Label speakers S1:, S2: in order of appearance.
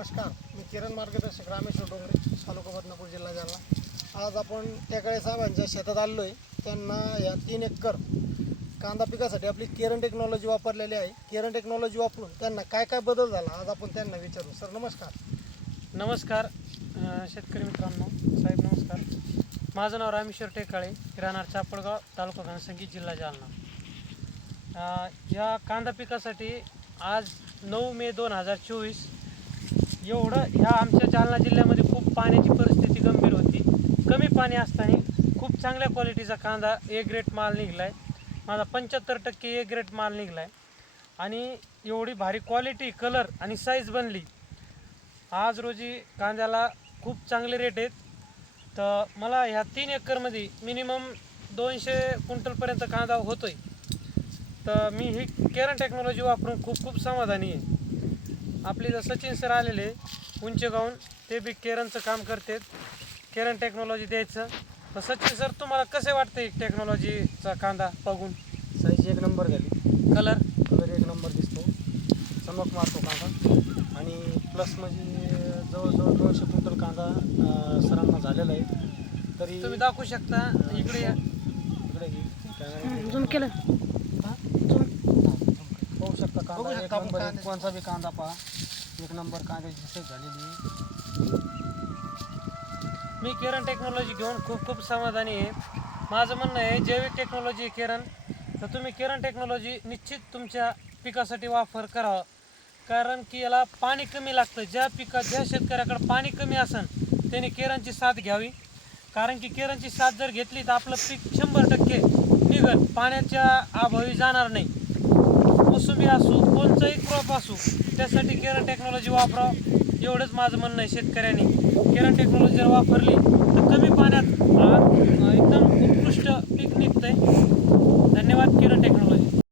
S1: नमस्कार मी किरण मार्गदर्शक रामेश्वर डोंगरे तालुका बदनापूर जिल्हा जालना. आज आपण टेकाळे साहेबांच्या शेतात आलो आहे. त्यांना या तीन एकर कांदा पिकासाठी आपली केरन टेक्नॉलॉजी वापरलेली आहे. केरन टेक्नॉलॉजी वापरून त्यांना काय काय बदल झाला आज आपण त्यांना विचारू. सर नमस्कार.
S2: नमस्कार शेतकरी मित्रांनो साहेब नमस्कार. माझं नाव रामेश्वर टेकाळे राहणार चापडगाव तालुका घनसंगी जिल्हा जालना. या कांदा पिकासाठी आज नऊ मे दोन हजार चोवीस एवढं ह्या आमच्या जालना जिल्ह्यामध्ये खूप पाण्याची परिस्थिती गंभीर होती. कमी पाणी असताना खूप चांगल्या क्वालिटीचा कांदा ए ग्रेड माल निघला आहे माझा पंच्याहत्तर टक्के ए ग्रेड माल निघला आहे आणि एवढी भारी क्वालिटी कलर आणि साईज बनली. आज रोजी कांद्याला खूप चांगले रेट आहेत. तर मला ह्या तीन एकरमध्ये मिनिमम दोनशे क्विंटलपर्यंत कांदा होतोय. तर मी ही केरन टेक्नॉलॉजी वापरून खूप खूप समाधानी आहे. आपले जर सचिन सर आलेले उंचेगावून ते बी केरनचं काम करतात. केरन टेक्नॉलॉजी द्यायचं. तर सचिन सर तुम्हाला कसे वाटते टेक्नॉलॉजीचा कांदा बघून?
S1: साईज एक नंबर झाली.
S2: कलर
S1: कलर एक नंबर दिसतो. चमक मारतो कांदा. आणि प्लस म्हणजे जवळजवळ दोनशे क्विंटल कांदा सरांना झालेला आहे. तरी
S2: तुम्ही दाखवू शकता. इकडे या.
S1: इकडे घे. कॅमेरा
S2: झूम केलं? बघू
S1: कांदा
S2: शकता आपण
S1: बी कांदा पहा एक नंबर कांद्याची शेक झालेली आहे.
S2: मी केरन टेक्नॉलॉजी घेऊन खूप खूप समाधानी आहे. माझं म्हणणं आहे जैविक टेक्नॉलॉजी आहे केरन तर तुम्ही केरन टेक्नॉलॉजी निश्चित तुमच्या पिकासाठी वापर करावा कारण की याला पाणी कमी लागतं. ज्या पिकात ज्या शेतकऱ्याकडे पाणी कमी असेल त्याने केरनची साथ घ्यावी. कारण की केरनची साथ जर घेतली तर आपलं पीक शंभर टक्के निघत पाण्याच्या अभावी जाणार नाही. मोसंबी असो कोणचाही क्रॉप असू त्यासाठी केरन टेक्नॉलॉजी वापरावं. एवढंच माझं म्हणणं आहे शेतकऱ्यांनी. केरन टेक्नॉलॉजी जर वापरली तर कमी पाण्यात एकदम उत्कृष्ट